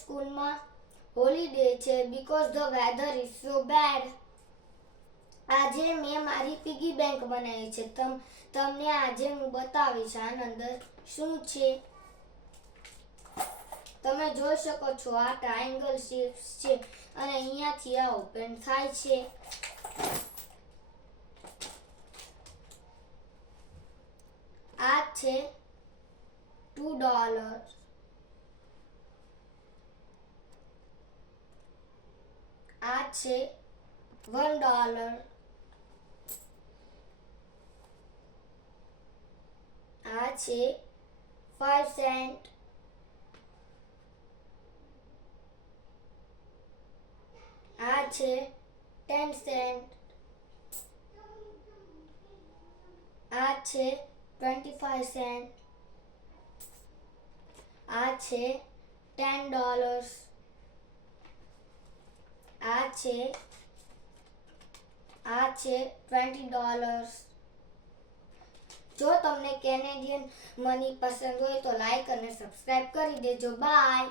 સ્કૂલમાં હોલિડે છે because the weather is so bad. આજે મેં મારી પિગી બેંક બનાવી છે. તમને આજે હું બતાવીશ આની અંદર શું છે. તમે જોઈ શકો છો આ ટ્રાયેંગલ શેપ્સ છે અને અહીંયાથી આ ઓપન થાય છે. આ છે $2. આ છે $1. આ છે 5 સેન્ટ. આ છે 10 સેન્ટ. આ છે 25 સેન્ટ. આ છે $10. આ છે $20. જો તમને કેનેડિયન મની પસંદ હોય તો લાઈક અને સબસ્ક્રાઇબ કરી દેજો. બાય.